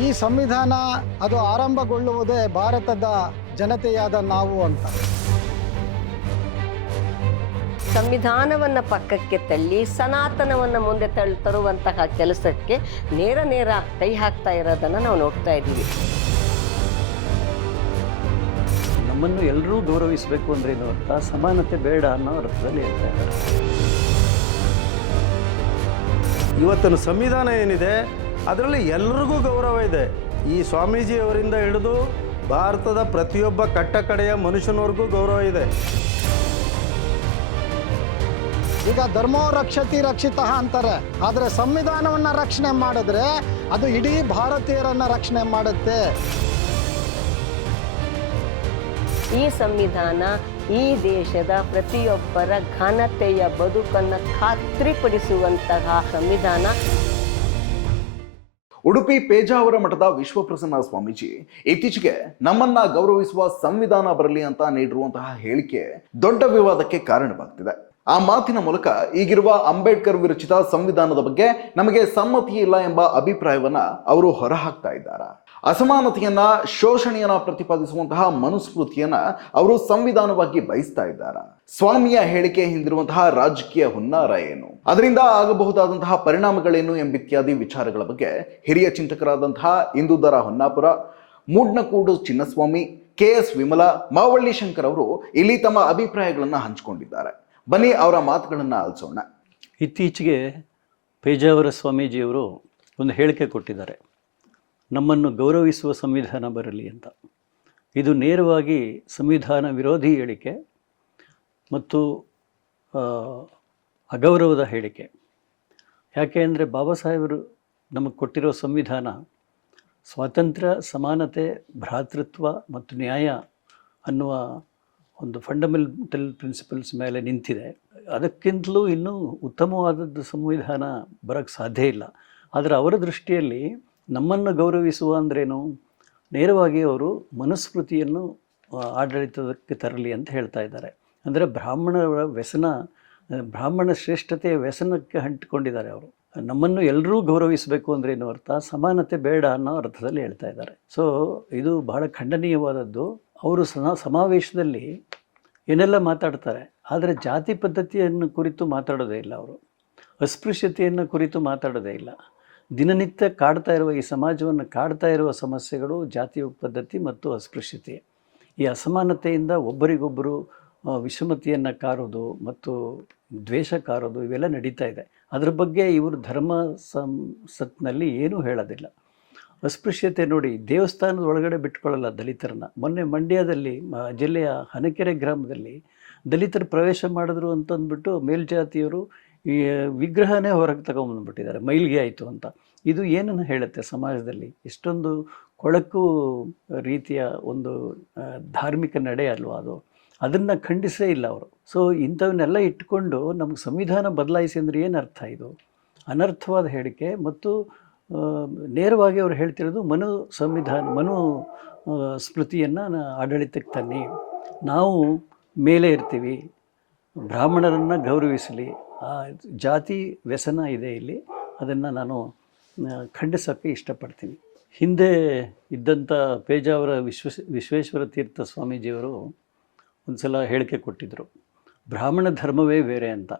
ಈ ಸಂವಿಧಾನ ಅದು ಆರಂಭಗೊಳ್ಳುವುದೇ ಭಾರತದ ಜನತೆಯಾದ ನಾವು ಅಂತ. ಸಂವಿಧಾನವನ್ನ ಪಕ್ಕಕ್ಕೆ ತಳ್ಳಿ ಸನಾತನವನ್ನ ಮುಂದೆ ತಳ್ಳಿ ತರುವಂತಹ ಕೆಲಸಕ್ಕೆ ನೇರ ನೇರ ಕೈ ಹಾಕ್ತಾ ಇರೋದನ್ನ ನಾವು ನೋಡ್ತಾ ಇದ್ದೀವಿ. ನಮ್ಮನ್ನು ಎಲ್ಲರೂ ಗೌರವಿಸಬೇಕು ಅಂದ್ರೆ ಏನು ಅರ್ಥ? ಸಮಾನತೆ ಬೇಡ ಅನ್ನೋ ಅರ್ಥದಲ್ಲಿ ಹೇಳ್ತಾ ಇದ್ದಾರೆ. ಇವತ್ತಿನ ಸಂವಿಧಾನ ಏನಿದೆ? ಅದರಲ್ಲಿ ಎಲ್ರಿಗೂ ಗೌರವ ಇದೆ. ಈ ಸ್ವಾಮೀಜಿ ಅವರಿಂದ ಹಿಡಿದು ಭಾರತದ ಪ್ರತಿಯೊಬ್ಬ ಕಟ್ಟ ಕಡೆಯ ಮನುಷ್ಯನವರೆಗೂ ಗೌರವ ಇದೆ. ಈಗ ಧರ್ಮೋ ರಕ್ಷತಿ ರಕ್ಷಿತ ಅಂತಾರೆ. ಆದರೆ ಸಂವಿಧಾನವನ್ನ ರಕ್ಷಣೆ ಮಾಡಿದ್ರೆ ಅದು ಇಡೀ ಭಾರತೀಯರನ್ನ ರಕ್ಷಣೆ ಮಾಡುತ್ತೆ. ಈ ಸಂವಿಧಾನ ಈ ದೇಶದ ಪ್ರತಿಯೊಬ್ಬರ ಘನತೆಯ ಬದುಕನ್ನು ಖಾತ್ರಿಪಡಿಸುವಂತಹ ಸಂವಿಧಾನ ಉಡುಪಿ ಪೇಜಾವರ ಮಠದ ವಿಶ್ವಪ್ರಸನ್ನ ಸ್ವಾಮೀಜಿ, ಇತ್ತೀಚೆಗೆ ನಮ್ಮನ್ನ ಗೌರವಿಸುವ ಸಂವಿಧಾನ ಬರಲಿ ಅಂತ ನೀಡಿರುವಂತಹ ಹೇಳಿಕೆ ದೊಡ್ಡ ವಿವಾದಕ್ಕೆ ಕಾರಣವಾಗ್ತಿದೆ. ಆ ಮಾತಿನ ಮೂಲಕ ಈಗಿರುವ ಅಂಬೇಡ್ಕರ್ ವಿರಚಿತ ಸಂವಿಧಾನದ ಬಗ್ಗೆ ನಮಗೆ ಸಮ್ಮತಿ ಇಲ್ಲ ಎಂಬ ಅಭಿಪ್ರಾಯವನ್ನ ಅವರು ಹೊರಹಾಕ್ತಾ ಇದ್ದಾರೆ? ಅಸಮಾನತೆಯನ್ನ, ಶೋಷಣೆಯನ್ನು ಪ್ರತಿಪಾದಿಸುವಂತಹ ಮನುಸ್ಮೃತಿಯನ್ನ ಅವರು ಸಂವಿಧಾನವಾಗಿ ಬಯಸ್ತಾ ಇದ್ದಾರೆ. ಸ್ವಾಮಿಯ ಹೇಳಿಕೆ ಹಿಂದಿರುವಂತಹ ರಾಜಕೀಯ ಹುನ್ನಾರ ಏನು? ಅದರಿಂದ ಆಗಬಹುದಾದಂತಹ ಪರಿಣಾಮಗಳೇನು ಎಂಬಿತ್ಯಾದಿ ವಿಚಾರಗಳ ಬಗ್ಗೆ ಹಿರಿಯ ಚಿಂತಕರಾದಂತಹ ಇಂದುದರ ಹೊನ್ನಾಪುರ, ಮೂಡ್ನಕೂಡು ಚಿನ್ನಸ್ವಾಮಿ ಕೆ ಎಸ್ ವಿಮಲ, ಮಾವಳ್ಳಿ ಶಂಕರ್ ಅವರು ಇಲ್ಲಿ ತಮ್ಮ ಅಭಿಪ್ರಾಯಗಳನ್ನು ಹಂಚಿಕೊಂಡಿದ್ದಾರೆ. ಬನ್ನಿ ಅವರ ಮಾತುಗಳನ್ನು ಆಲಿಸೋಣ. ಇತ್ತೀಚೆಗೆ ಪೇಜಾವರ ಸ್ವಾಮೀಜಿಯವರು ಒಂದು ಹೇಳಿಕೆ ಕೊಟ್ಟಿದ್ದಾರೆ. ನಮ್ಮನ್ನು ಗೌರವಿಸುವ ಸಂವಿಧಾನ ಬರಲಿ ಅಂತ. ಇದು ನೇರವಾಗಿ ಸಂವಿಧಾನ ವಿರೋಧಿ ಹೇಳಿಕೆ ಮತ್ತು ಅಗೌರವದ ಹೇಳಿಕೆ. ಯಾಕೆ ಅಂದರೆ ಬಾಬಾ ಸಾಹೇಬರು ನಮಗೆ ಕೊಟ್ಟಿರೋ ಸಂವಿಧಾನ ಸ್ವಾತಂತ್ರ್ಯ, ಸಮಾನತೆ, ಭ್ರಾತೃತ್ವ ಮತ್ತು ನ್ಯಾಯ ಅನ್ನುವ ಒಂದು ಫಂಡಮೆಂಟಲ್ ಪ್ರಿನ್ಸಿಪಲ್ಸ್ ಮೇಲೆ ನಿಂತಿದೆ. ಅದಕ್ಕಿಂತಲೂ ಇನ್ನೂ ಉತ್ತಮವಾದದ್ದು ಸಂವಿಧಾನ ಬರೋಕ್ಕೆ ಸಾಧ್ಯ ಇಲ್ಲ. ಆದರೆ ಅವರ ದೃಷ್ಟಿಯಲ್ಲಿ ನಮ್ಮನ್ನು ಗೌರವಿಸುವ ಅಂದ್ರೇನು? ನೇರವಾಗಿ ಅವರು ಮನುಸ್ಮೃತಿಯನ್ನು ಆಡಳಿತಕ್ಕೆ ತರಲಿ ಅಂತ ಹೇಳ್ತಾ ಇದ್ದಾರೆ. ಅಂದರೆ ಬ್ರಾಹ್ಮಣರ ವ್ಯಸನ, ಬ್ರಾಹ್ಮಣ ಶ್ರೇಷ್ಠತೆಯ ವ್ಯಸನಕ್ಕೆ ಅಂಟಿಕೊಂಡಿದ್ದಾರೆ ಅವರು. ನಮ್ಮನ್ನು ಎಲ್ಲರೂ ಗೌರವಿಸಬೇಕು ಅಂದ್ರೇನು ಅರ್ಥ? ಸಮಾನತೆ ಬೇಡ ಅನ್ನೋ ಅರ್ಥದಲ್ಲಿ ಹೇಳ್ತಾ ಇದ್ದಾರೆ. ಸೊ ಇದು ಬಹಳ ಖಂಡನೀಯವಾದದ್ದು. ಅವರು ಸಮ, ಸಮಾವೇಶದಲ್ಲಿ ಏನೆಲ್ಲ ಮಾತಾಡ್ತಾರೆ? ಆದರೆ ಜಾತಿ ಪದ್ಧತಿಯನ್ನು ಕುರಿತು ಮಾತಾಡೋದೇ ಇಲ್ಲ ಅವರು. ಅಸ್ಪೃಶ್ಯತೆಯನ್ನು ಕುರಿತು ಮಾತಾಡೋದೇ ಇಲ್ಲ. ದಿನನಿತ್ಯ ಕಾಡ್ತಾ ಇರುವ ಈ ಸಮಾಜವನ್ನು ಕಾಡ್ತಾ ಇರುವ ಸಮಸ್ಯೆಗಳು ಜಾತಿ ಪದ್ಧತಿ ಮತ್ತು ಅಸ್ಪೃಶ್ಯತೆ. ಈ ಅಸಮಾನತೆಯಿಂದ ಒಬ್ಬರಿಗೊಬ್ಬರು ವಿಷಮತಿಯನ್ನು ಕಾರೋದು ಮತ್ತು ದ್ವೇಷ ಕಾರೋದು ಇವೆಲ್ಲ ನಡೀತಾ ಇದೆ. ಅದ್ರ ಬಗ್ಗೆ ಇವರು ಧರ್ಮ ಸಂಸತ್ನಲ್ಲಿ ಏನೂ ಹೇಳೋದಿಲ್ಲ. ಅಸ್ಪೃಶ್ಯತೆ ನೋಡಿ, ದೇವಸ್ಥಾನದ ಒಳಗಡೆ ಬಿಟ್ಕೊಳ್ಳಲ್ಲ ದಲಿತರನ್ನ. ಮೊನ್ನೆ ಮಂಡ್ಯದಲ್ಲಿ ಜಿಲ್ಲೆಯ ಹನಕೆರೆ ಗ್ರಾಮದಲ್ಲಿ ದಲಿತರು ಪ್ರವೇಶ ಮಾಡಿದ್ರು ಅಂತಂದ್ಬಿಟ್ಟು ಮೇಲ್ಜಾತಿಯವರು ಈ ವಿಗ್ರಹನೇ ಹೊರಗೆ ತಗೊಂಬಂದ್ಬಿಟ್ಟಿದ್ದಾರೆ, ಮೈಲಿಗೆ ಆಯಿತು ಅಂತ. ಇದು ಏನನ್ನು ಹೇಳುತ್ತೆ ಸಮಾಜದಲ್ಲಿ? ಇಷ್ಟೊಂದು ಕೊಳಕು ರೀತಿಯ ಒಂದು ಧಾರ್ಮಿಕ ನಡೆ ಅಲ್ವಾ ಅದು? ಅದನ್ನು ಖಂಡಿಸೇ ಇಲ್ಲ ಅವರು. ಸೊ ಇಂಥವನ್ನೆಲ್ಲ ಇಟ್ಕೊಂಡು ನಮಗೆ ಸಂವಿಧಾನ ಬದಲಾಯಿಸಿ ಅಂದರೆ ಏನು ಅರ್ಥ ಇದು? ಅನರ್ಥವಾದ ಹೇಳಿಕೆ ಮತ್ತು ನೇರವಾಗಿ ಅವ್ರು ಹೇಳ್ತಿರೋದು ಮನು ಸಂವಿಧಾನ, ಮನು ಸ್ಮೃತಿಯನ್ನು ಆಡಳಿತಕ್ಕೆ ತನ್ನಿ. ನಾವು ಮೇಲೆ ಇರ್ತೀವಿ, ಬ್ರಾಹ್ಮಣರನ್ನು ಗೌರವಿಸಲಿ ಜಾತಿ ವ್ಯಸನ ಇದೆ ಇಲ್ಲಿ. ಅದನ್ನು ನಾನು ಖಂಡಿಸೋಕ್ಕೆ ಇಷ್ಟಪಡ್ತೀನಿ. ಹಿಂದೆ ಇದ್ದಂಥ ಪೇಜಾವರ ವಿಶ್ವ, ವಿಶ್ವೇಶ್ವರ ತೀರ್ಥ ಸ್ವಾಮೀಜಿಯವರು ಒಂದು ಸಲ ಹೇಳಿಕೆ ಕೊಟ್ಟಿದ್ದರು ಬ್ರಾಹ್ಮಣ ಧರ್ಮವೇ ಬೇರೆ ಅಂತ.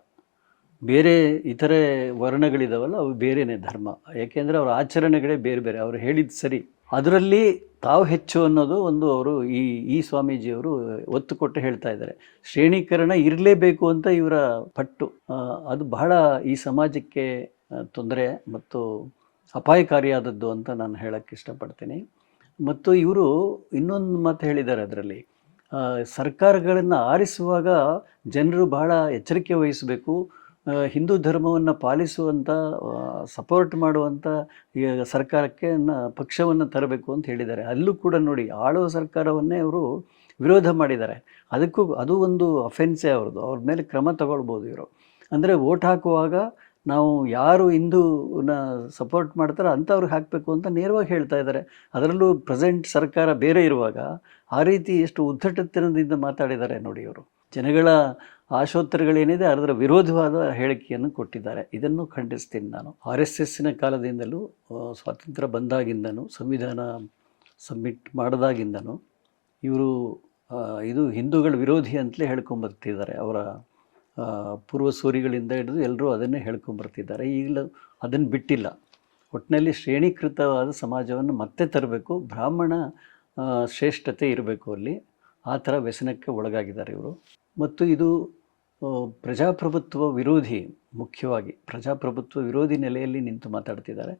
ಬೇರೆ ಇತರೆ ವರ್ಣಗಳಿದಾವಲ್ಲ, ಅವು ಬೇರೆಯೇ ಧರ್ಮ. ಯಾಕೆಂದರೆ ಅವರ ಆಚರಣೆಗಳೇ ಬೇರೆ ಬೇರೆ. ಅವರು ಹೇಳಿದ್ದು ಸರಿ. ಅದರಲ್ಲಿ ತಾವು ಹೆಚ್ಚು ಅನ್ನೋದು ಒಂದು ಅವರು ಈ ಈ ಸ್ವಾಮೀಜಿಯವರು ಒತ್ತು ಕೊಟ್ಟು ಹೇಳ್ತಾ ಇದ್ದಾರೆ. ಶ್ರೇಣೀಕರಣ ಇರಲೇಬೇಕು ಅಂತ ಇವರ ಪಟ್ಟು. ಅದು ಬಹಳ ಈ ಸಮಾಜಕ್ಕೆ ತೊಂದರೆ ಮತ್ತು ಅಪಾಯಕಾರಿಯಾದದ್ದು ಅಂತ ನಾನು ಹೇಳಕ್ಕೆ ಇಷ್ಟಪಡ್ತೀನಿ. ಮತ್ತು ಇವರು ಇನ್ನೊಂದು ಮಾತು ಹೇಳಿದ್ದಾರೆ ಅದರಲ್ಲಿ. ಸರ್ಕಾರಗಳನ್ನು ಆರಿಸುವಾಗ ಜನರು ಬಹಳ ಎಚ್ಚರಿಕೆ ವಹಿಸಬೇಕು. ಹಿಂದೂ ಧರ್ಮವನ್ನು ಪಾಲಿಸುವಂಥ ಸಪೋರ್ಟ್ ಮಾಡುವಂಥ ಸರ್ಕಾರಕ್ಕೆ ನ- ಪಕ್ಷವನ್ನು ತರಬೇಕು ಅಂತ ಹೇಳಿದ್ದಾರೆ. ಅಲ್ಲೂ ಕೂಡ ನೋಡಿ, ಆಳುವ ಸರ್ಕಾರವನ್ನೇ ಅವರು ವಿರೋಧ ಮಾಡಿದ್ದಾರೆ. ಅದಕ್ಕೂ, ಅದು ಒಂದು ಅಫೆನ್ಸೇ ಅವ್ರದ್ದು. ಅವ್ರ ಮೇಲೆ ಕ್ರಮ ತಗೊಳ್ಬೋದು ಇವರು. ಅಂದರೆ ವೋಟ್ ಹಾಕುವಾಗ ನಾವು ಯಾರು ಹಿಂದೂನ ಸಪೋರ್ಟ್ ಮಾಡ್ತಾರೋ ಅಂಥವ್ರಿಗೆ ಹಾಕಬೇಕು ಅಂತ ನೇರವಾಗಿ ಹೇಳ್ತಾ ಇದ್ದಾರೆ. ಅದರಲ್ಲೂ ಪ್ರೆಸೆಂಟ್ ಸರ್ಕಾರ ಬೇರೆ ಇರುವಾಗ ಆ ರೀತಿ ಎಷ್ಟು ಉದ್ದಟತನದಿಂದ ಮಾತಾಡಿದ್ದಾರೆ ನೋಡಿ ಅವರು ಜನಗಳ ಆಶೋತ್ತರಗಳೇನಿದೆ ಅದರ ವಿರೋಧವಾದ ಹೇಳಿಕೆಯನ್ನು ಕೊಟ್ಟಿದ್ದಾರೆ. ಇದನ್ನು ಖಂಡಿಸ್ತೀನಿ ನಾನು. ಆರ್ ಎಸ್ ಎಸ್ಸಿನ ಕಾಲದಿಂದಲೂ ಸ್ವಾತಂತ್ರ್ಯ ಬಂದಾಗಿಂದನೂ, ಸಂವಿಧಾನ ಸಬ್ಮಿಟ್ ಮಾಡಿದಾಗಿಂದನೂ ಇವರು ಇದು ಹಿಂದೂಗಳ ವಿರೋಧಿ ಅಂತಲೇ ಹೇಳ್ಕೊಂಬರ್ತಿದ್ದಾರೆ. ಅವರ ಪೂರ್ವ ಸೂರಿಗಳಿಂದ ಹಿಡಿದು ಎಲ್ಲರೂ ಅದನ್ನೇ ಹೇಳ್ಕೊಂಬರ್ತಿದ್ದಾರೆ. ಈಗಲೂ ಅದನ್ನು ಬಿಟ್ಟಿಲ್ಲ. ಒಟ್ಟಿನಲ್ಲಿ ಶ್ರೇಣೀಕೃತವಾದ ಸಮಾಜವನ್ನು ಮತ್ತೆ ತರಬೇಕು. ಬ್ರಾಹ್ಮಣ ಶ್ರೇಷ್ಠತೆ ಇರಬೇಕು ಅಲ್ಲಿ. ಆ ಥರ ವ್ಯಸನಕ್ಕೆ ಒಳಗಾಗಿದ್ದಾರೆ ಇವರು. ಮತ್ತು ಇದು ಪ್ರಜಾಪ್ರಭುತ್ವ ವಿರೋಧಿ ಮುಖ್ಯವಾಗಿ ಪ್ರಜಾಪ್ರಭುತ್ವ ವಿರೋಧಿ ನೆಲೆಯಲ್ಲಿ ನಿಂತು ಮಾತಾಡ್ತಿದ್ದಾರೆ.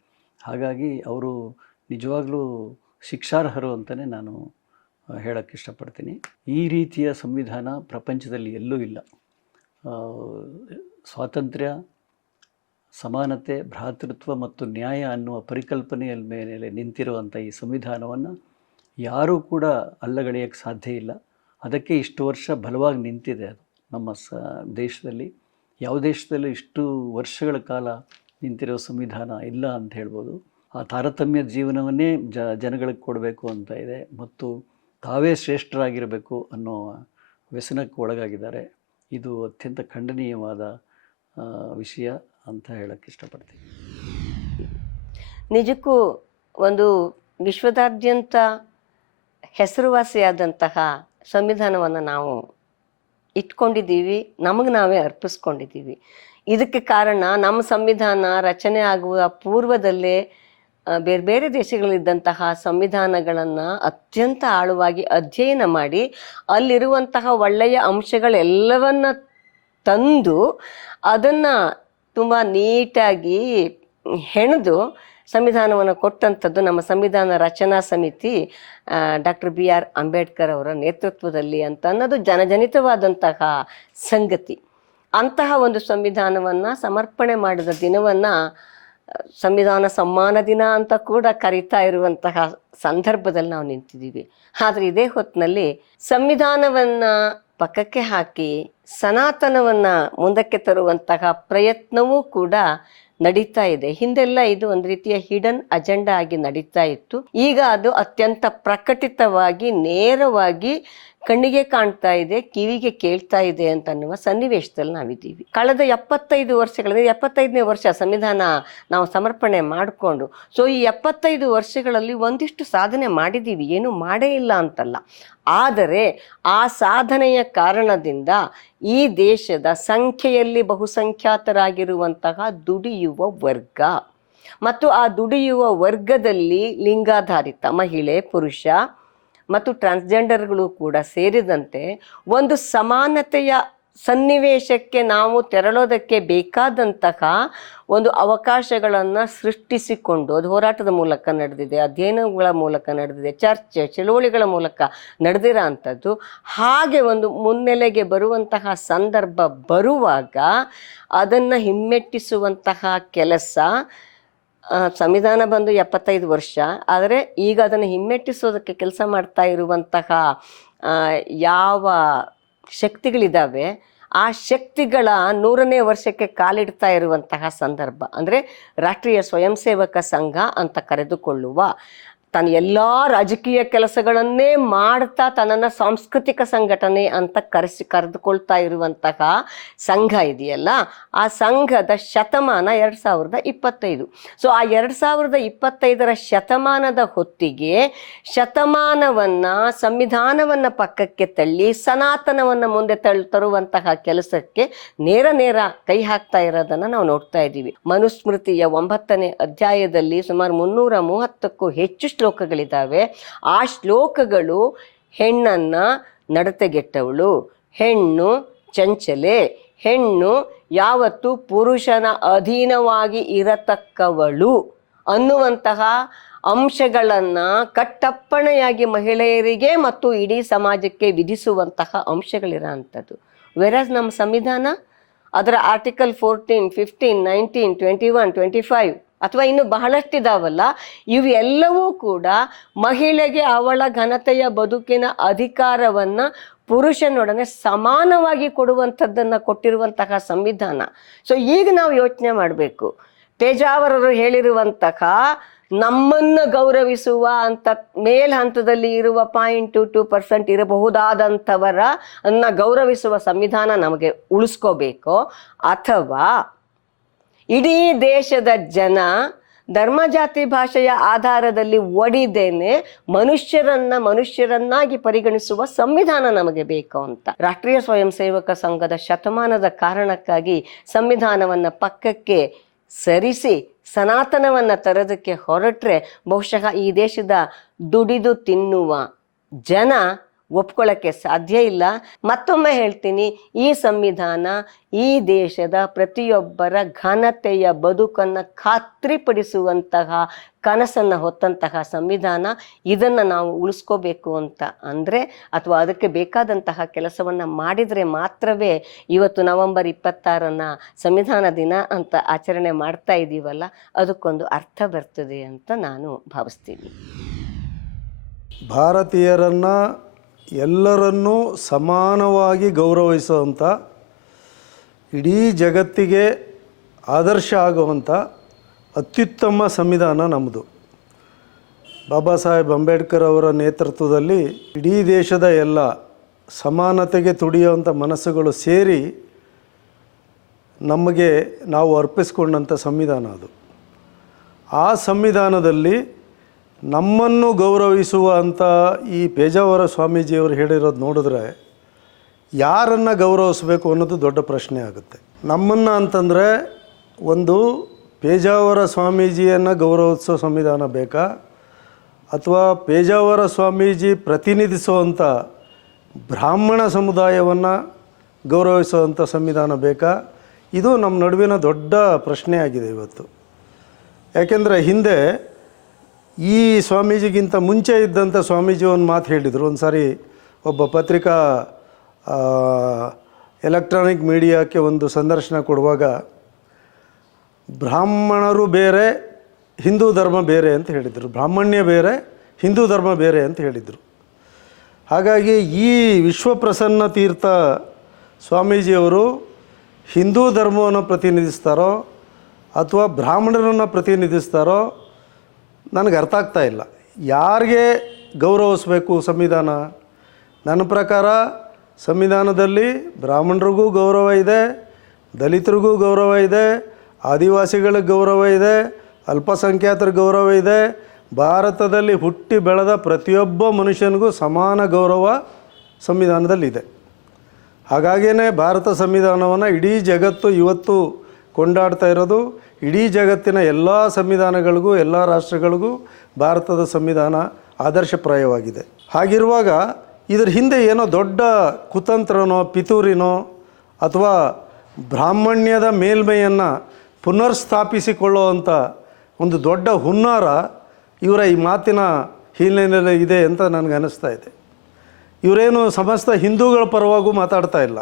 ಹಾಗಾಗಿ ಅವರು ನಿಜವಾಗ್ಲೂ ಶಿಕ್ಷಾರ್ಹರು ಅಂತಲೇ ನಾನು ಹೇಳೋಕ್ಕೆ ಇಷ್ಟಪಡ್ತೀನಿ. ಈ ರೀತಿಯ ಸಂವಿಧಾನ ಪ್ರಪಂಚದಲ್ಲಿ ಎಲ್ಲೂ ಇಲ್ಲ. ಸ್ವಾತಂತ್ರ್ಯ, ಸಮಾನತೆ, ಭ್ರಾತೃತ್ವ ಮತ್ತು ನ್ಯಾಯ ಅನ್ನುವ ಪರಿಕಲ್ಪನೆಯ ಮೇಲೆ ನಿಂತಿರುವಂಥ ಈ ಸಂವಿಧಾನವನ್ನು ಯಾರೂ ಕೂಡ ಅಲ್ಲಗಳೆಯೋಕ್ಕೆ ಸಾಧ್ಯ ಇಲ್ಲ. ಅದಕ್ಕೆ ಇಷ್ಟು ವರ್ಷ ಬಲವಾಗಿ ನಿಂತಿದೆ ಅದು. ನಮ್ಮ ಸ, ದೇಶದಲ್ಲಿ. ಯಾವ ದೇಶದಲ್ಲಿ ಇಷ್ಟು ವರ್ಷಗಳ ಕಾಲ ನಿಂತಿರೋ ಸಂವಿಧಾನ ಇಲ್ಲ ಅಂತ ಹೇಳ್ಬೋದು. ಆ ತಾರತಮ್ಯ ಜೀವನವನ್ನೇ ಜ, ಜನಗಳಿಗೆ ಕೊಡಬೇಕು ಅಂತ ಇದೆ. ಮತ್ತು ತಾವೇ ಶ್ರೇಷ್ಠರಾಗಿರಬೇಕು ಅನ್ನೋ ವ್ಯಸನಕ್ಕೆ ಒಳಗಾಗಿದ್ದಾರೆ. ಇದು ಅತ್ಯಂತ ಖಂಡನೀಯವಾದ ವಿಷಯ ಅಂತ ಹೇಳಕ್ಕೆ ಇಷ್ಟಪಡ್ತೀನಿ. ನಿಜಕ್ಕೂ ಒಂದು ವಿಶ್ವದಾದ್ಯಂತ ಹೆಸರುವಾಸಿಯಾದಂತಹ ಸಂವಿಧಾನವನ್ನು ನಾವು ಇಟ್ಕೊಂಡಿದ್ದೀವಿ, ನಮಗೆ ನಾವೇ ಅರ್ಪಿಸ್ಕೊಂಡಿದ್ದೀವಿ. ಇದಕ್ಕೆ ಕಾರಣ ನಮ್ಮ ಸಂವಿಧಾನ ರಚನೆ ಆಗುವ ಪೂರ್ವದಲ್ಲೇ ಬೇರೆ ಬೇರೆ ದೇಶಗಳಲ್ಲಿದ್ದಂತಹ ಸಂವಿಧಾನಗಳನ್ನು ಅತ್ಯಂತ ಆಳವಾಗಿ ಅಧ್ಯಯನ ಮಾಡಿ, ಅಲ್ಲಿರುವಂತಹ ಒಳ್ಳೆಯ ಅಂಶಗಳೆಲ್ಲವನ್ನು ತಂದು ಅದನ್ನು ತುಂಬ ನೀಟಾಗಿ ಹೆಣೆದು ಸಂವಿಧಾನವನ್ನು ಕೊಟ್ಟಂಥದ್ದು ನಮ್ಮ ಸಂವಿಧಾನ ರಚನಾ ಸಮಿತಿ ಡಾಕ್ಟರ್ ಬಿ ಆರ್ ಅಂಬೇಡ್ಕರ್ ಅವರ ನೇತೃತ್ವದಲ್ಲಿ ಅಂತ ಅನ್ನೋದು ಜನಜನಿತವಾದಂತಹ ಸಂಗತಿ. ಅಂತಹ ಒಂದು ಸಂವಿಧಾನವನ್ನು ಸಮರ್ಪಣೆ ಮಾಡಿದ ದಿನವನ್ನು ಸಂವಿಧಾನ ಸಮ್ಮಾನ ದಿನ ಅಂತ ಕೂಡ ಕರೀತಾ ಇರುವಂತಹ ಸಂದರ್ಭದಲ್ಲಿ ನಾವು ನಿಂತಿದ್ದೀವಿ. ಆದರೆ ಇದೇ ಹೊತ್ತಿನಲ್ಲಿ ಸಂವಿಧಾನವನ್ನು ಪಕ್ಕಕ್ಕೆ ಹಾಕಿ, ಸನಾತನವನ್ನು ಮುಂದಕ್ಕೆ ತರುವಂತಹ ಪ್ರಯತ್ನವೂ ಕೂಡ ನಡೀತಾ ಇದೆ. ಹಿಂದೆಲ್ಲ ಇದು ಒಂದು ರೀತಿಯ ಹಿಡನ್ ಅಜೆಂಡಾ ಆಗಿ ನಡೀತಾ ಇತ್ತು. ಈಗ ಅದು ಅತ್ಯಂತ ಪ್ರಕಟಿತವಾಗಿ ನೇರವಾಗಿ ಕಣ್ಣಿಗೆ ಕಾಣ್ತಾ ಇದೆ, ಕಿವಿಗೆ ಕೇಳ್ತಾ ಇದೆ ಅಂತ ಅನ್ನುವ ಸನ್ನಿವೇಶದಲ್ಲಿ ನಾವಿದ್ದೀವಿ. ಕಳೆದ ಎಪ್ಪತ್ತೈದು ವರ್ಷಗಳಲ್ಲಿ ಎಪ್ಪತ್ತೈದನೇ ವರ್ಷ ಸಂವಿಧಾನ ನಾವು ಸಮರ್ಪಣೆ ಮಾಡಿಕೊಂಡು ಸೊ ಈ ಎಪ್ಪತ್ತೈದು ವರ್ಷಗಳಲ್ಲಿ ಒಂದಿಷ್ಟು ಸಾಧನೆ ಮಾಡಿದ್ದೀವಿ. ಏನು ಮಾಡೇ ಇಲ್ಲ ಅಂತಲ್ಲ. ಆದರೆ ಆ ಸಾಧನೆಯ ಕಾರಣದಿಂದ ಈ ದೇಶದ ಸಂಖ್ಯೆಯಲ್ಲಿ ಬಹುಸಂಖ್ಯಾತರಾಗಿರುವಂತಹ ದುಡಿಯುವ ವರ್ಗ ಮತ್ತು ಆ ದುಡಿಯುವ ವರ್ಗದಲ್ಲಿ ಲಿಂಗಾಧಾರಿತ ಮಹಿಳೆ, ಪುರುಷ ಮತ್ತು ಟ್ರಾನ್ಸ್ಜೆಂಡರ್ಗಳು ಕೂಡ ಸೇರಿದಂತೆ ಒಂದು ಸಮಾನತೆಯ ಸನ್ನಿವೇಶಕ್ಕೆ ನಾವು ತೆರಳೋದಕ್ಕೆ ಬೇಕಾದಂತಹ ಒಂದು ಅವಕಾಶಗಳನ್ನು ಸೃಷ್ಟಿಸಿಕೊಂಡು ಅದು ಹೋರಾಟದ ಮೂಲಕ ನಡೆದಿದೆ, ಅಧ್ಯಯನಗಳ ಮೂಲಕ ನಡೆದಿದೆ, ಚರ್ಚೆ, ಚಳುವಳಿಗಳ ಮೂಲಕ ನಡೆದಿರೋ ಅಂಥದ್ದು. ಹಾಗೆ ಒಂದು ಮುನ್ನೆಲೆಗೆ ಬರುವಂತಹ ಸಂದರ್ಭ ಬರುವಾಗ ಅದನ್ನು ಹಿಮ್ಮೆಟ್ಟಿಸುವಂತಹ ಕೆಲಸ ಸಂವಿಧಾನ ಬಂದು ಎಪ್ಪತ್ತೈದು ವರ್ಷ. ಆದರೆ ಈಗ ಅದನ್ನು ಹಿಮ್ಮೆಟ್ಟಿಸೋದಕ್ಕೆ ಕೆಲಸ ಮಾಡ್ತಾ ಇರುವಂತಹ ಯಾವ ಶಕ್ತಿಗಳಿದ್ದಾವೆ ಆ ಶಕ್ತಿಗಳ ನೂರನೇ ವರ್ಷಕ್ಕೆ ಕಾಲಿಡ್ತಾ ಇರುವಂತಹ ಸಂದರ್ಭ. ಅಂದರೆ ರಾಷ್ಟ್ರೀಯ ಸ್ವಯಂ ಸೇವಕ ಸಂಘ ಅಂತ ಕರೆದುಕೊಳ್ಳುವ ತನ್ನ ಎಲ್ಲ ರಾಜಕೀಯ ಕೆಲಸಗಳನ್ನೇ ಮಾಡ್ತಾ ತನ್ನನ್ನು ಸಾಂಸ್ಕೃತಿಕ ಸಂಘಟನೆ ಅಂತ ಕರೆಸಿ, ಕರೆದುಕೊಳ್ತಾ ಇರುವಂತಹ ಸಂಘ ಇದೆಯಲ್ಲ, ಆ ಸಂಘದ ಶತಮಾನ ಎರಡು ಸಾವಿರದ ಇಪ್ಪತ್ತೈದು. ಸೊ ಆ ಎರಡು ಸಾವಿರದ ಇಪ್ಪತ್ತೈದರ ಶತಮಾನದ ಹೊತ್ತಿಗೆ ಶತಮಾನವನ್ನು, ಸಂವಿಧಾನವನ್ನು ಪಕ್ಕಕ್ಕೆ ತಳ್ಳಿ, ಸನಾತನವನ್ನು ಮುಂದೆ ತಳ್ಳಿ ತರುವಂತಹ ಕೆಲಸಕ್ಕೆ ನೇರ ನೇರ ಕೈ ಹಾಕ್ತಾ ಇರೋದನ್ನು ನಾವು ನೋಡ್ತಾ ಇದ್ದೀವಿ ಮನುಸ್ಮೃತಿಯ ಒಂಬತ್ತನೇ ಅಧ್ಯಾಯದಲ್ಲಿ ಸುಮಾರು ಮುನ್ನೂರ ಮೂವತ್ತಕ್ಕೂ ಹೆಚ್ಚು ಶ್ಲೋಕಗಳಿದ್ದಾವೆ. ಆ ಶ್ಲೋಕಗಳು ಹೆಣ್ಣನ್ನು ನಡತೆಗೆಟ್ಟವಳು. ಹೆಣ್ಣು ಚಂಚಲೆ. ಹೆಣ್ಣು ಯಾವತ್ತು ಪುರುಷನ ಅಧೀನವಾಗಿ ಇರತಕ್ಕವಳು ಅನ್ನುವಂತಹ ಅಂಶಗಳನ್ನು ಕಟ್ಟಪ್ಪಣೆಯಾಗಿ ಮಹಿಳೆಯರಿಗೆ ಮತ್ತು ಇಡೀ ಸಮಾಜಕ್ಕೆ ವಿಧಿಸುವಂತಹ ಅಂಶಗಳಿರೋ ಅಂಥದ್ದು ವೆರಸ್ ನಮ್ಮ ಸಂವಿಧಾನ, ಅದರ article fourteen fifteen nineteen twenty one twenty five ಅಥವಾ ಇನ್ನು ಬಹಳಷ್ಟಿದಾವಲ್ಲ, ಇವೆಲ್ಲವೂ ಕೂಡ ಮಹಿಳೆಗೆ ಅವಳ ಘನತೆಯ ಬದುಕಿನ ಅಧಿಕಾರವನ್ನು ಪುರುಷನೊಡನೆ ಸಮಾನವಾಗಿ ಕೊಡುವಂಥದ್ದನ್ನು ಕೊಟ್ಟಿರುವಂತಹ ಸಂವಿಧಾನ. ಸೊ ಈಗ ನಾವು ಯೋಚನೆ ಮಾಡಬೇಕು. ತೇಜಾವರರು ಹೇಳಿರುವಂತಹ, ನಮ್ಮನ್ನ ಗೌರವಿಸುವ ಅಂತ ಮೇಲ್ ಹಂತದಲ್ಲಿ ಇರುವ ಪಾಯಿಂಟ್ ಟು ಟು ಪರ್ಸೆಂಟ್ ಇರಬಹುದಾದಂಥವರ ಅನ್ನ ಗೌರವಿಸುವ ಸಂವಿಧಾನ ನಮಗೆ ಉಳಿಸ್ಕೋಬೇಕು. ಅಥವಾ ಇಡೀ ದೇಶದ ಜನ ಧರ್ಮ ಜಾತಿ ಭಾಷೆಯ ಆಧಾರದಲ್ಲಿ ಒಡಿದೇನೆ ಮನುಷ್ಯರನ್ನ ಮನುಷ್ಯರನ್ನಾಗಿ ಪರಿಗಣಿಸುವ ಸಂವಿಧಾನ ನಮಗೆ ಬೇಕು ಅಂತ. ರಾಷ್ಟ್ರೀಯ ಸ್ವಯಂ ಸೇವಕ ಸಂಘದ ಶತಮಾನದ ಕಾರಣಕ್ಕಾಗಿ ಸಂವಿಧಾನವನ್ನ ಪಕ್ಕಕ್ಕೆ ಸರಿಸಿ ಸನಾತನವನ್ನ ತರೋದಕ್ಕೆ ಹೊರಟ್ರೆ ಬಹುಶಃ ಈ ದೇಶದ ದುಡಿದು ತಿನ್ನುವ ಜನ ಒಪ್ಕೊಳ್ಳೋಕ್ಕೆ ಸಾಧ್ಯ ಇಲ್ಲ. ಮತ್ತೊಮ್ಮೆ ಹೇಳ್ತೀನಿ, ಈ ಸಂವಿಧಾನ ಈ ದೇಶದ ಪ್ರತಿಯೊಬ್ಬರ ಘನತೆಯ ಬದುಕನ್ನು ಖಾತ್ರಿಪಡಿಸುವಂತಹ ಕನಸನ್ನು ಹೊತ್ತಂತಹ ಸಂವಿಧಾನ. ಇದನ್ನು ನಾವು ಉಳಿಸ್ಕೋಬೇಕು ಅಂತ ಅಂದರೆ, ಅಥವಾ ಅದಕ್ಕೆ ಬೇಕಾದಂತಹ ಕೆಲಸವನ್ನು ಮಾಡಿದರೆ ಮಾತ್ರವೇ ಇವತ್ತು ನವೆಂಬರ್ ಇಪ್ಪತ್ತಾರನ್ನು ಸಂವಿಧಾನ ದಿನ ಅಂತ ಆಚರಣೆ ಮಾಡ್ತಾ ಇದ್ದೀವಲ್ಲ ಅದಕ್ಕೊಂದು ಅರ್ಥ ಬರ್ತದೆ ಅಂತ ನಾನು ಭಾವಿಸ್ತೀನಿ. ಭಾರತೀಯರನ್ನು ಎಲ್ಲರನ್ನೂ ಸಮಾನವಾಗಿ ಗೌರವಿಸುವಂಥ, ಇಡೀ ಜಗತ್ತಿಗೆ ಆದರ್ಶ ಆಗುವಂಥ ಅತ್ಯುತ್ತಮ ಸಂವಿಧಾನ ನಮ್ಮದು. ಬಾಬಾ ಸಾಹೇಬ್ ಅಂಬೇಡ್ಕರ್ ಅವರ ನೇತೃತ್ವದಲ್ಲಿ ಇಡೀ ದೇಶದ ಎಲ್ಲ ಸಮಾನತೆಗೆ ತುಡಿಯುವಂಥ ಮನಸ್ಸುಗಳು ಸೇರಿ ನಮಗೆ ನಾವು ಅರ್ಪಿಸ್ಕೊಂಡಂಥ ಸಂವಿಧಾನ ಅದು. ಆ ಸಂವಿಧಾನದಲ್ಲಿ ನಮ್ಮನ್ನು ಗೌರವಿಸುವ ಅಂತ ಈ ಪೇಜಾವರ ಸ್ವಾಮೀಜಿಯವರು ಹೇಳಿರೋದು ನೋಡಿದ್ರೆ ಯಾರನ್ನು ಗೌರವಿಸಬೇಕು ಅನ್ನೋದು ದೊಡ್ಡ ಪ್ರಶ್ನೆ ಆಗುತ್ತೆ. ನಮ್ಮನ್ನು ಅಂತಂದರೆ ಒಂದು ಪೇಜಾವರ ಸ್ವಾಮೀಜಿಯನ್ನು ಗೌರವಿಸೋ ಸಂವಿಧಾನ ಬೇಕಾ? ಅಥವಾ ಪೇಜಾವರ ಸ್ವಾಮೀಜಿ ಪ್ರತಿನಿಧಿಸುವಂಥ ಬ್ರಾಹ್ಮಣ ಸಮುದಾಯವನ್ನು ಗೌರವಿಸುವಂಥ ಸಂವಿಧಾನ ಬೇಕಾ? ಇದು ನಮ್ಮ ನಡುವಿನ ದೊಡ್ಡ ಪ್ರಶ್ನೆ ಆಗಿದೆ ಇವತ್ತು. ಯಾಕೆಂದರೆ ಹಿಂದೆ ಈ ಸ್ವಾಮೀಜಿಗಿಂತ ಮುಂಚೆ ಇದ್ದಂಥ ಸ್ವಾಮೀಜಿ ಒಂದು ಮಾತು ಹೇಳಿದರು. ಒಂದು ಸಾರಿ ಒಬ್ಬ ಪತ್ರಿಕಾ ಎಲೆಕ್ಟ್ರಾನಿಕ್ ಮೀಡಿಯಾಕ್ಕೆ ಒಂದು ಸಂದರ್ಶನ ಕೊಡುವಾಗ, ಬ್ರಾಹ್ಮಣರು ಬೇರೆ, ಹಿಂದೂ ಧರ್ಮ ಬೇರೆ ಅಂತ ಹೇಳಿದರು. ಬ್ರಾಹ್ಮಣ್ಯ ಬೇರೆ, ಹಿಂದೂ ಧರ್ಮ ಬೇರೆ ಅಂತ ಹೇಳಿದರು. ಹಾಗಾಗಿ ಈ ವಿಶ್ವಪ್ರಸನ್ನ ತೀರ್ಥ ಸ್ವಾಮೀಜಿಯವರು ಹಿಂದೂ ಧರ್ಮವನ್ನು ಪ್ರತಿನಿಧಿಸ್ತಾರೋ ಅಥವಾ ಬ್ರಾಹ್ಮಣರನ್ನು ಪ್ರತಿನಿಧಿಸ್ತಾರೋ ನನಗೆ ಅರ್ಥ ಆಗ್ತಾ ಇಲ್ಲ. ಯಾರಿಗೆ ಗೌರವಿಸಬೇಕು ಸಂವಿಧಾನ? ನನ್ನ ಪ್ರಕಾರ ಸಂವಿಧಾನದಲ್ಲಿ ಬ್ರಾಹ್ಮಣರಿಗೂ ಗೌರವ ಇದೆ, ದಲಿತರಿಗೂ ಗೌರವ ಇದೆ, ಆದಿವಾಸಿಗಳಿಗೆ ಗೌರವ ಇದೆ ಅಲ್ಪಸಂಖ್ಯಾತರ ಗೌರವ ಇದೆ. ಭಾರತದಲ್ಲಿ ಹುಟ್ಟಿ ಬೆಳೆದ ಪ್ರತಿಯೊಬ್ಬ ಮನುಷ್ಯನಿಗೂ ಸಮಾನ ಗೌರವ ಸಂವಿಧಾನದಲ್ಲಿದೆ ಹಾಗಾಗಿಯೇ ಭಾರತ ಸಂವಿಧಾನವನ್ನು ಇಡೀ ಜಗತ್ತು ಇವತ್ತು ಕೊಂಡಾಡ್ತಾ ಇರೋದು ಇಡೀ ಜಗತ್ತಿನ ಎಲ್ಲ ಸಂವಿಧಾನಗಳಿಗೂ, ಎಲ್ಲ ರಾಷ್ಟ್ರಗಳಿಗೂ ಭಾರತದ ಸಂವಿಧಾನ ಆದರ್ಶಪ್ರಾಯವಾಗಿದೆ. ಹಾಗಿರುವಾಗ ಇದರ ಹಿಂದೆ ಏನೋ ದೊಡ್ಡ ಕುತಂತ್ರನೋ, ಪಿತೂರಿನೋ ಅಥವಾ ಬ್ರಾಹ್ಮಣ್ಯದ ಮೇಲ್ಮೆಯನ್ನು ಪುನರ್ಸ್ಥಾಪಿಸಿಕೊಳ್ಳುವಂಥ ಒಂದು ದೊಡ್ಡ ಹುನ್ನಾರ ಇವರ ಈ ಮಾತಿನ ಹಿನ್ನೆಲೆಯಲ್ಲಿ ಇದೆ ಅಂತ ನನಗೆ ಅನ್ನಿಸ್ತಾ ಇದೆ. ಇವರೇನು ಸಮಸ್ತ ಹಿಂದೂಗಳ ಪರವಾಗೂ ಮಾತಾಡ್ತಾ ಇಲ್ಲ.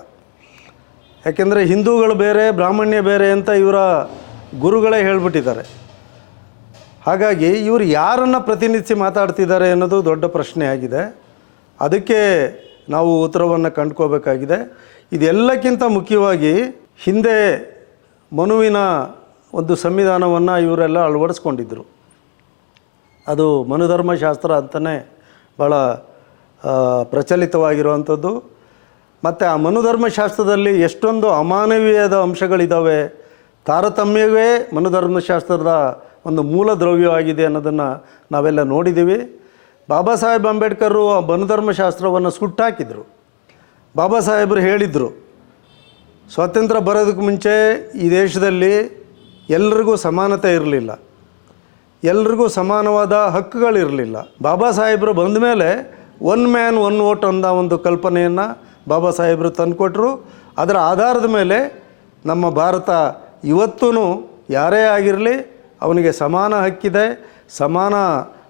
ಯಾಕೆಂದರೆ ಹಿಂದೂಗಳು ಬೇರೆ, ಬ್ರಾಹ್ಮಣ್ಯ ಬೇರೆ ಅಂತ ಇವರ ಗುರುಗಳೇ ಹೇಳಿಬಿಟ್ಟಿದ್ದಾರೆ. ಹಾಗಾಗಿ ಇವರು ಯಾರನ್ನು ಪ್ರತಿನಿಧಿಸಿ ಮಾತಾಡ್ತಿದ್ದಾರೆ ಅನ್ನೋದು ದೊಡ್ಡ ಪ್ರಶ್ನೆ ಆಗಿದೆ. ಅದಕ್ಕೆ ನಾವು ಉತ್ತರವನ್ನು ಕಂಡ್ಕೋಬೇಕಾಗಿದೆ. ಇದೆಲ್ಲಕ್ಕಿಂತ ಮುಖ್ಯವಾಗಿ ಹಿಂದೆ ಮನುವಿನ ಒಂದು ಸಂವಿಧಾನವನ್ನು ಇವರೆಲ್ಲ ಅಳವಡಿಸ್ಕೊಂಡಿದ್ದರು ಅದು ಮನುಧರ್ಮಶಾಸ್ತ್ರ ಅಂತಲೇ ಭಾಳ ಪ್ರಚಲಿತವಾಗಿರುವಂಥದ್ದು. ಮತ್ತು ಆ ಮನುಧರ್ಮಶಾಸ್ತ್ರದಲ್ಲಿ ಎಷ್ಟೊಂದು ಅಮಾನವೀಯದ ಅಂಶಗಳಿದ್ದಾವೆ ತಾರತಮ್ಯವೇ ಮನೋಧರ್ಮಶಾಸ್ತ್ರದ ಒಂದು ಮೂಲ ದ್ರವ್ಯವಾಗಿದೆ ಅನ್ನೋದನ್ನು ನಾವೆಲ್ಲ ನೋಡಿದ್ದೀವಿ. ಬಾಬಾ ಸಾಹೇಬ್ ಅಂಬೇಡ್ಕರು ಮನುಧರ್ಮಶಾಸ್ತ್ರವನ್ನು ಸುಟ್ಟಾಕಿದರು. ಬಾಬಾ ಸಾಹೇಬರು ಹೇಳಿದರು, ಸ್ವಾತಂತ್ರ್ಯ ಬರೋದಕ್ಕೆ ಮುಂಚೆ ಈ ದೇಶದಲ್ಲಿ ಎಲ್ರಿಗೂ ಸಮಾನತೆ ಇರಲಿಲ್ಲ. ಎಲ್ರಿಗೂ ಸಮಾನವಾದ ಹಕ್ಕುಗಳಿರಲಿಲ್ಲ. ಬಾಬಾ ಸಾಹೇಬರು ಬಂದ ಮೇಲೆ ಒನ್ ಮ್ಯಾನ್, ಒನ್ ವೋಟ್ ಅಂದ ಒಂದು ಕಲ್ಪನೆಯನ್ನು ಬಾಬಾ ಸಾಹೇಬರು ತಂದುಕೊಟ್ರು. ಅದರ ಆಧಾರದ ಮೇಲೆ ನಮ್ಮ ಭಾರತ ಇವತ್ತೂ ಯಾರೇ ಆಗಿರಲಿ ಅವನಿಗೆ ಸಮಾನ ಹಕ್ಕಿದೆ, ಸಮಾನ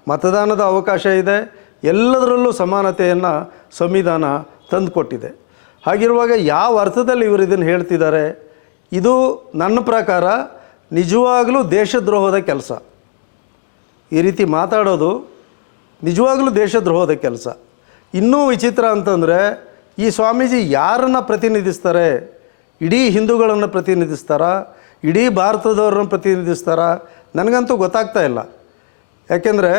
ಮತದಾನದ ಅವಕಾಶ ಇದೆ, ಎಲ್ಲದರಲ್ಲೂ ಸಮಾನತೆಯನ್ನು ಸಂವಿಧಾನ ತಂದುಕೊಟ್ಟಿದೆ. ಹಾಗಿರುವಾಗ ಯಾವ ಅರ್ಥದಲ್ಲಿ ಇವರು ಇದನ್ನು ಹೇಳ್ತಿದ್ದಾರೆ? ಇದು ನನ್ನ ಪ್ರಕಾರ ನಿಜವಾಗಲೂ ದೇಶದ್ರೋಹದ ಕೆಲಸ. ಈ ರೀತಿ ಮಾತಾಡೋದು ನಿಜವಾಗಲೂ ದೇಶದ್ರೋಹದ ಕೆಲಸ. ಇನ್ನೂ ವಿಚಿತ್ರ ಅಂತಂದರೆ ಈ ಸ್ವಾಮೀಜಿ ಯಾರನ್ನು ಪ್ರತಿನಿಧಿಸ್ತಾರೆ? ಇಡೀ ಹಿಂದೂಗಳನ್ನು ಪ್ರತಿನಿಧಿಸ್ತಾರಾ? ಇಡೀ ಭಾರತದವ್ರನ್ನ ಪ್ರತಿನಿಧಿಸ್ತಾರ? ನನಗಂತೂ ಗೊತ್ತಾಗ್ತಾ ಇಲ್ಲ. ಯಾಕೆಂದರೆ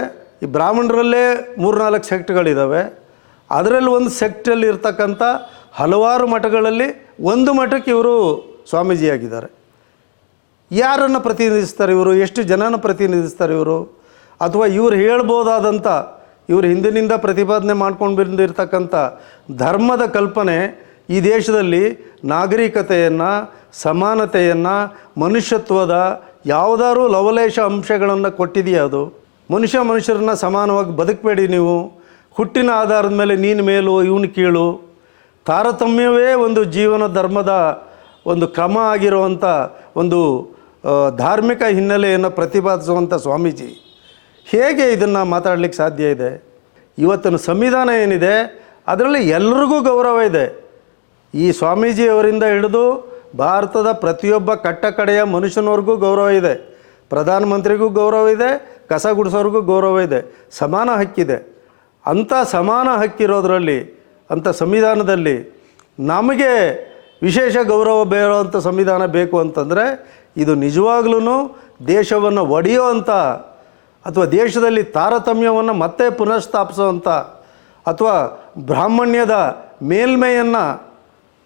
ಈ ಬ್ರಾಹ್ಮಣರಲ್ಲೇ ಮೂರ್ನಾಲ್ಕು ಸೆಕ್ಟ್ಗಳಿದ್ದಾವೆ ಅದರಲ್ಲಿ ಒಂದು ಸೆಕ್ಟಲ್ಲಿ ಇರ್ತಕ್ಕಂಥ ಹಲವಾರು ಮಠಗಳಲ್ಲಿ ಒಂದು ಮಠಕ್ಕೆ ಇವರು ಸ್ವಾಮೀಜಿಯಾಗಿದ್ದಾರೆ. ಯಾರನ್ನು ಪ್ರತಿನಿಧಿಸ್ತಾರೆ ಇವರು? ಎಷ್ಟು ಜನನ ಪ್ರತಿನಿಧಿಸ್ತಾರೆ ಇವರು? ಅಥವಾ ಇವರು ಹೇಳ್ಬೋದಾದಂಥ, ಇವರು ಹಿಂದಿನಿಂದ ಪ್ರತಿಪಾದನೆ ಮಾಡ್ಕೊಂಡು ಬಂದಿರತಕ್ಕಂಥ ಧರ್ಮದ ಕಲ್ಪನೆ ಈ ದೇಶದಲ್ಲಿ ನಾಗರಿಕತೆಯನ್ನು, ಸಮಾನತೆಯನ್ನು, ಮನುಷ್ಯತ್ವದ ಯಾವುದಾದ್ರೂ ಲವಲೇಶ ಅಂಶಗಳನ್ನು ಕೊಟ್ಟಿದೆಯಾ ಅದು. ಮನುಷ್ಯ ಮನುಷ್ಯರನ್ನ ಸಮಾನವಾಗಿ ಬದುಕಬೇಡಿ ನೀವು. ಹುಟ್ಟಿನ ಆಧಾರದ ಮೇಲೆ ನೀನು ಮೇಲು, ಇವನು ಕೀಳು. ತಾರತಮ್ಯವೇ ಒಂದು ಜೀವನ ಧರ್ಮದ ಒಂದು ಕ್ರಮ ಆಗಿರುವಂಥ ಒಂದು ಧಾರ್ಮಿಕ ಹಿನ್ನೆಲೆಯನ್ನು ಪ್ರತಿಪಾದಿಸುವಂಥ ಸ್ವಾಮೀಜಿ. ಹೇಗೆ ಇದನ್ನು ಮಾತಾಡಲಿಕ್ಕೆ ಸಾಧ್ಯ ಇದೆ? ಇವತ್ತಿನ ಸಂವಿಧಾನ ಏನಿದೆ, ಅದರಲ್ಲಿ ಎಲ್ರಿಗೂ ಗೌರವ ಇದೆ. ಈ ಸ್ವಾಮೀಜಿಯವರಿಂದ ಹಿಡಿದು ಭಾರತದ ಪ್ರತಿಯೊಬ್ಬ ಕಟ್ಟ ಕಡೆಯ ಮನುಷ್ಯನವ್ರಿಗೂ ಗೌರವ ಇದೆ. ಪ್ರಧಾನಮಂತ್ರಿಗೂ ಗೌರವ ಇದೆ, ಕಸ ಗುಡಿಸೋರ್ಗೂ ಗೌರವ ಇದೆ, ಸಮಾನ ಹಕ್ಕಿದೆ. ಅಂಥ ಸಮಾನ ಹಕ್ಕಿರೋದರಲ್ಲಿ, ಅಂಥ ಸಂವಿಧಾನದಲ್ಲಿ ನಮಗೆ ವಿಶೇಷ ಗೌರವ ಬೇರೋವಂಥ ಸಂವಿಧಾನ ಬೇಕು ಅಂತಂದರೆ ಇದು ನಿಜವಾಗ್ಲೂ ದೇಶವನ್ನು ಒಡೆಯುವಂಥ ಅಥವಾ ದೇಶದಲ್ಲಿ ತಾರತಮ್ಯವನ್ನು ಮತ್ತೆ ಪುನಃಸ್ಥಾಪಿಸುವಂಥ ಅಥವಾ ಬ್ರಾಹ್ಮಣ್ಯದ ಮೇಲ್ಮೆಯನ್ನು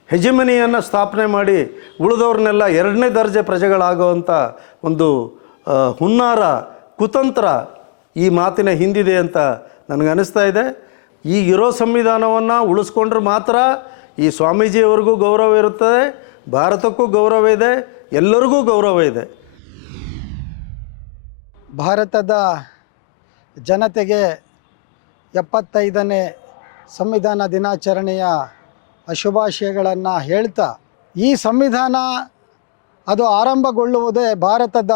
ಹೆಜಮನಿಯನ್ನು ಸ್ಥಾಪನೆ ಮಾಡಿ ಉಳಿದವ್ರನ್ನೆಲ್ಲ ಎರಡನೇ ದರ್ಜೆ ಪ್ರಜೆಗಳಾಗುವಂಥ ಒಂದು ಹುನ್ನಾರ, ಕುತಂತ್ರ ಈ ಮಾತಿನ ಹಿಂದಿದೆ ಅಂತ ನನಗೆ ಅನಿಸ್ತಾ ಇದೆ ಈಗಿರೋ ಸಂವಿಧಾನವನ್ನು ಉಳಿಸ್ಕೊಂಡ್ರೆ ಮಾತ್ರ ಈ ಸ್ವಾಮೀಜಿಯವರಿಗೂ ಗೌರವ ಇರುತ್ತದೆ, ಭಾರತಕ್ಕೂ ಗೌರವ ಇದೆ, ಎಲ್ಲರಿಗೂ ಗೌರವ ಇದೆ. ಭಾರತದ ಜನತೆಗೆ ಎಪ್ಪತ್ತೈದನೇ ಸಂವಿಧಾನ ದಿನಾಚರಣೆಯ ಶುಭಾಶಯಗಳನ್ನು ಹೇಳ್ತಾ ಈ ಸಂವಿಧಾನ ಅದು ಆರಂಭಗೊಳ್ಳುವುದೇ ಭಾರತದ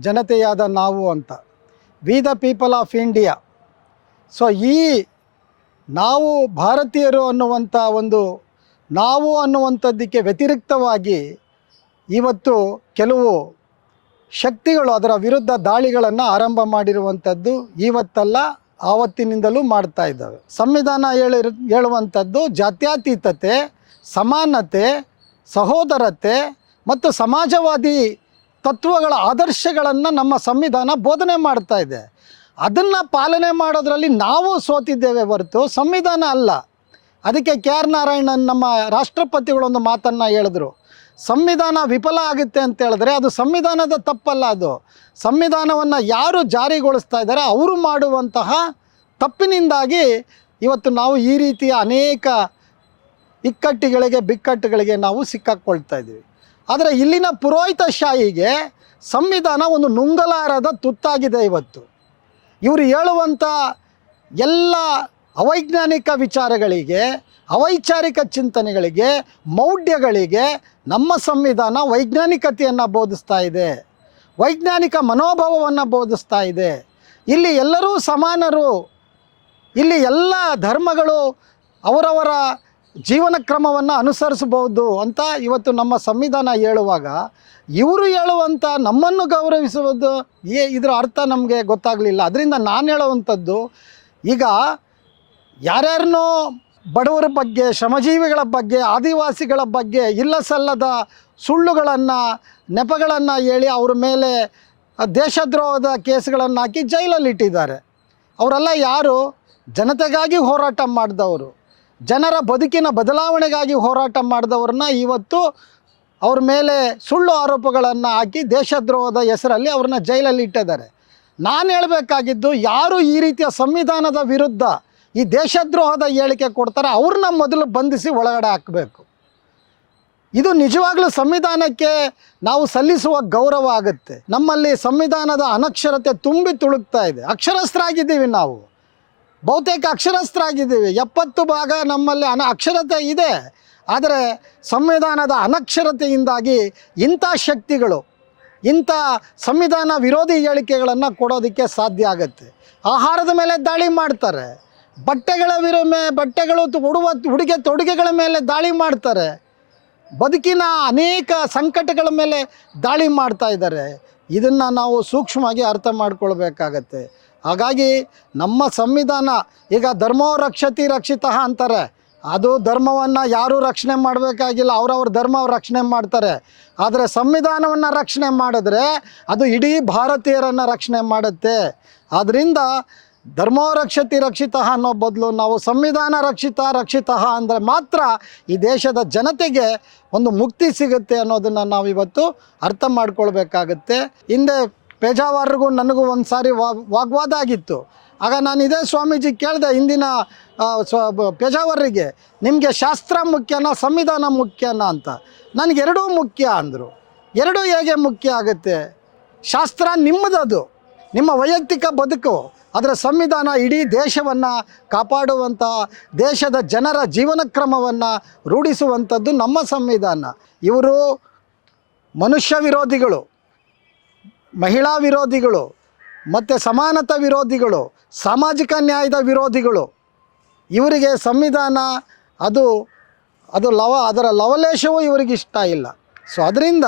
ಜನತೆಯಾದ ನಾವು ಅಂತ. We the people of India so ಈ ನಾವು ಭಾರತೀಯರು ಅನ್ನುವಂಥ ಒಂದು ನಾವು ಅನ್ನುವಂಥದ್ದಕ್ಕೆ ವ್ಯತಿರಿಕ್ತವಾಗಿ ಇವತ್ತು ಕೆಲವು ಶಕ್ತಿಗಳು ಅದರ ವಿರುದ್ಧ ದಾಳಿಗಳನ್ನು ಆರಂಭ ಮಾಡಿರುವಂಥದ್ದು ಇವತ್ತಲ್ಲ. ಆವತ್ತಿನಿಂದಲೂ ಮಾಡ್ತಾ ಇದ್ದಾವೆ. ಸಂವಿಧಾನ ಹೇಳಿ ಹೇಳುವಂಥದ್ದು ಜಾತ್ಯತೀತತೆ, ಸಮಾನತೆ, ಸಹೋದರತೆ ಮತ್ತು ಸಮಾಜವಾದಿ ತತ್ವಗಳ ಆದರ್ಶಗಳನ್ನು ನಮ್ಮ ಸಂವಿಧಾನ ಬೋಧನೆ ಮಾಡ್ತಾ ಇದೆ. ಅದನ್ನು ಪಾಲನೆ ಮಾಡೋದ್ರಲ್ಲಿ ನಾವು ಸೋತಿದ್ದೇವೆ ಹೊರತು ಸಂವಿಧಾನ ಅಲ್ಲ. ಅದಕ್ಕೆ ಕೆ ಆರ್ ನಾರಾಯಣನ್ ನಮ್ಮ ರಾಷ್ಟ್ರಪತಿಗಳೊಂದು ಮಾತನ್ನು ಹೇಳಿದ್ರು. ಸಂವಿಧಾನ ವಿಫಲ ಆಗುತ್ತೆ ಅಂತ ಹೇಳಿದ್ರೆ ಅದು ಸಂವಿಧಾನದ ತಪ್ಪಲ್ಲ ಅದು. ಸಂವಿಧಾನವನ್ನು ಯಾರು ಜಾರಿಗೊಳಿಸ್ತಾ ಇದ್ದಾರೆ ಅವರು ಮಾಡುವಂತಹ ತಪ್ಪಿನಿಂದಾಗಿ ಇವತ್ತು ನಾವು ಈ ರೀತಿಯ ಅನೇಕ ಇಕ್ಕಟ್ಟುಗಳಿಗೆ, ಬಿಕ್ಕಟ್ಟುಗಳಿಗೆ ನಾವು ಸಿಕ್ಕಾಕ್ಕೊಳ್ತಾ ಇದ್ದೀವಿ. ಆದರೆ ಇಲ್ಲಿನ ಪುರೋಹಿತಶಾಹಿಗೆ ಸಂವಿಧಾನ ಒಂದು ನುಂಗಲಾರದ ತುತ್ತಾಗಿದೆ ಇವತ್ತು. ಇವರು ಹೇಳುವಂಥ ಎಲ್ಲ ಅವೈಜ್ಞಾನಿಕ ವಿಚಾರಗಳಿಗೆ ಅವೈಚಾರಿಕ ಚಿಂತನೆಗಳಿಗೆ, ಮೌಢ್ಯಗಳಿಗೆ ನಮ್ಮ ಸಂವಿಧಾನ ವೈಜ್ಞಾನಿಕತೆಯನ್ನು ಬೋಧಿಸ್ತಾ ಇದೆ. ವೈಜ್ಞಾನಿಕ ಮನೋಭಾವವನ್ನು ಬೋಧಿಸ್ತಾ ಇದೆ. ಇಲ್ಲಿ ಎಲ್ಲರೂ ಸಮಾನರು. ಇಲ್ಲಿ ಎಲ್ಲ ಧರ್ಮಗಳು ಅವರವರ ಜೀವನ ಕ್ರಮವನ್ನು ಅನುಸರಿಸಬಹುದು ಅಂತ ಇವತ್ತು ನಮ್ಮ ಸಂವಿಧಾನ ಹೇಳುವಾಗ, ಇವರು ಹೇಳುವಂಥ ನಮ್ಮನ್ನು ಗೌರವಿಸುವುದು ಏ ಇದರ ಅರ್ಥ ನಮಗೆ ಗೊತ್ತಾಗಲಿಲ್ಲ. ಅದರಿಂದ ನಾನು ಹೇಳುವಂಥದ್ದು, ಈಗ ಯಾರ್ಯಾರನ್ನೋ ಬಡವರ ಬಗ್ಗೆ, ಶ್ರಮಜೀವಿಗಳ ಬಗ್ಗೆ, ಆದಿವಾಸಿಗಳ ಬಗ್ಗೆ ಇಲ್ಲ ಸಲ್ಲದ ಸುಳ್ಳುಗಳನ್ನು, ನೆಪಗಳನ್ನು ಹೇಳಿ ಅವ್ರ ಮೇಲೆ ದೇಶದ್ರೋಹದ ಕೇಸ್ಗಳನ್ನು ಹಾಕಿ ಜೈಲಲ್ಲಿ ಇಟ್ಟಿದ್ದಾರೆ. ಅವರೆಲ್ಲ ಯಾರು? ಜನತೆಗಾಗಿ ಹೋರಾಟ ಮಾಡಿದವರು. ಜನರ ಬದುಕಿನ ಬದಲಾವಣೆಗಾಗಿ ಹೋರಾಟ ಮಾಡಿದವ್ರನ್ನ ಇವತ್ತು ಅವ್ರ ಮೇಲೆ ಸುಳ್ಳು ಆರೋಪಗಳನ್ನು ಹಾಕಿ ದೇಶದ್ರೋಹದ ಹೆಸರಲ್ಲಿ ಅವ್ರನ್ನ ಜೈಲಲ್ಲಿ ಇಟ್ಟಿದ್ದಾರೆ. ನಾನು ಹೇಳಬೇಕಾಗಿದ್ದು ಯಾರು ಈ ರೀತಿಯ ಸಂವಿಧಾನದ ವಿರುದ್ಧ ಈ ದೇಶದ್ರೋಹದ ಹೇಳಿಕೆ ಕೊಡ್ತಾರೆ, ಅವ್ರನ್ನ ಮೊದಲು ಬಂಧಿಸಿ ಒಳಗಡೆ ಹಾಕಬೇಕು. ಇದು ನಿಜವಾಗ್ಲೂ ಸಂವಿಧಾನಕ್ಕೆ ನಾವು ಸಲ್ಲಿಸುವ ಗೌರವ ಆಗುತ್ತೆ. ನಮ್ಮಲ್ಲಿ ಸಂವಿಧಾನದ ಅನಕ್ಷರತೆ ತುಂಬಿ ತುಳುಕ್ತಾ ಇದೆ. ಅಕ್ಷರಸ್ಥರಾಗಿದ್ದೀವಿ ನಾವು. ಬಹುತೇಕ ಅಕ್ಷರಸ್ಥರಾಗಿದ್ದೀವಿ. ಎಪ್ಪತ್ತು ಭಾಗ ನಮ್ಮಲ್ಲಿ ಅನ ಅಕ್ಷರತೆ ಇದೆ. ಆದರೆ ಸಂವಿಧಾನದ ಅನಕ್ಷರತೆಯಿಂದಾಗಿ ಇಂಥ ಶಕ್ತಿಗಳು, ಇಂಥ ಸಂವಿಧಾನ ವಿರೋಧಿ ಹೇಳಿಕೆಗಳನ್ನು ಕೊಡೋದಕ್ಕೆ ಸಾಧ್ಯ ಆಗುತ್ತೆ. ಆಹಾರದ ಮೇಲೆ ದಾಳಿ ಮಾಡ್ತಾರೆ. ಬಟ್ಟೆಗಳ ವಿರ ಮೇ ಬಟ್ಟೆಗಳು ಉಡುವ, ಉಡುಗೆ ತೊಡುಗೆಗಳ ಮೇಲೆ ದಾಳಿ ಮಾಡ್ತಾರೆ. ಬದುಕಿನ ಅನೇಕ ಸಂಕಟಗಳ ಮೇಲೆ ದಾಳಿ ಮಾಡ್ತಾ ಇದ್ದಾರೆ. ಇದನ್ನು ನಾವು ಸೂಕ್ಷ್ಮವಾಗಿ ಅರ್ಥ ಮಾಡ್ಕೊಳ್ಬೇಕಾಗತ್ತೆ. ಹಾಗಾಗಿ ನಮ್ಮ ಸಂವಿಧಾನ, ಈಗ ಧರ್ಮೋ ರಕ್ಷತಿ ರಕ್ಷಿತ ಅಂತಾರೆ. ಅದು ಧರ್ಮವನ್ನು ಯಾರೂ ರಕ್ಷಣೆ ಮಾಡಬೇಕಾಗಿಲ್ಲ, ಅವರವ್ರ ಧರ್ಮ ರಕ್ಷಣೆ ಮಾಡ್ತಾರೆ. ಆದರೆ ಸಂವಿಧಾನವನ್ನು ರಕ್ಷಣೆ ಮಾಡಿದ್ರೆ ಅದು ಇಡೀ ಭಾರತೀಯರನ್ನು ರಕ್ಷಣೆ ಮಾಡುತ್ತೆ. ಆದ್ದರಿಂದ ಧರ್ಮೋ ರಕ್ಷತಿ ರಕ್ಷಿತ ಅನ್ನೋ ಬದಲು ನಾವು ಸಂವಿಧಾನ ರಕ್ಷಿತ ರಕ್ಷಿತ ಅಂದರೆ ಮಾತ್ರ ಈ ದೇಶದ ಜನತೆಗೆ ಒಂದು ಮುಕ್ತಿ ಸಿಗುತ್ತೆ ಅನ್ನೋದನ್ನು ನಾವು ಇವತ್ತು ಅರ್ಥ ಮಾಡ್ಕೊಳ್ಬೇಕಾಗತ್ತೆ. ಹಿಂದೆ ಪೇಜಾವಾರ್ರಿಗೂ ನನಗೂ ಒಂದು ಸಾರಿ ವಾಗ್ವಾದ ಆಗಿತ್ತು. ಆಗ ನಾನು ಇದೇ ಸ್ವಾಮೀಜಿ ಕೇಳಿದೆ ಹಿಂದಿನ ಸ್ವ ಪೇಜಾವರ್ರಿಗೆ, ನಿಮಗೆ ಶಾಸ್ತ್ರ ಮುಖ್ಯನಾ ಸಂವಿಧಾನ ಮುಖ್ಯನಾ? ಅಂತ. ನನಗೆ ಎರಡೂ ಮುಖ್ಯ ಅಂದರು. ಎರಡೂ ಹೇಗೆ ಮುಖ್ಯ ಆಗುತ್ತೆ? ಶಾಸ್ತ್ರ ನಿಮ್ಮದದು. ನಿಮ್ಮ ವೈಯಕ್ತಿಕ ಬದುಕು. ಅದರ ಸಂವಿಧಾನ ಇಡೀ ದೇಶವನ್ನು ಕಾಪಾಡುವಂಥ ದೇಶದ ಜನರ ಜೀವನ ಕ್ರಮವನ್ನು ರೂಢಿಸುವಂಥದ್ದು ನಮ್ಮ ಸಂವಿಧಾನ. ಇವರು ಮನುಷ್ಯ ವಿರೋಧಿಗಳು, ಮಹಿಳಾ ವಿರೋಧಿಗಳು, ಮತ್ತು ಸಮಾನತಾ ವಿರೋಧಿಗಳು, ಸಾಮಾಜಿಕ ನ್ಯಾಯದ ವಿರೋಧಿಗಳು. ಇವರಿಗೆ ಸಂವಿಧಾನ ಅದು ಅದು ಲವ, ಅದರ ಲವಲೇಶವೂ ಇವರಿಗೆ ಇಷ್ಟ ಇಲ್ಲ. ಸೊ ಅದರಿಂದ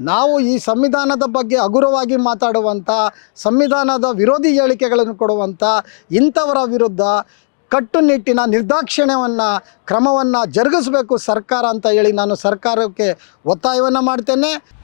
ನಾವು ಈ ಸಂವಿಧಾನದ ಬಗ್ಗೆ ಹಗುರವಾಗಿ ಮಾತಾಡುವಂಥ, ಸಂವಿಧಾನದ ವಿರೋಧಿ ಹೇಳಿಕೆಗಳನ್ನು ಕೊಡುವಂಥ ಇಂಥವರ ವಿರುದ್ಧ ಕಟ್ಟುನಿಟ್ಟಿನ ನಿರ್ದಾಕ್ಷಿಣ್ಯವನ್ನು, ಕ್ರಮವನ್ನು ಜರುಗಿಸಬೇಕು ಸರ್ಕಾರ ಅಂತ ಹೇಳಿ ನಾನು ಸರ್ಕಾರಕ್ಕೆ ಒತ್ತಾಯವನ್ನು ಮಾಡ್ತೇನೆ.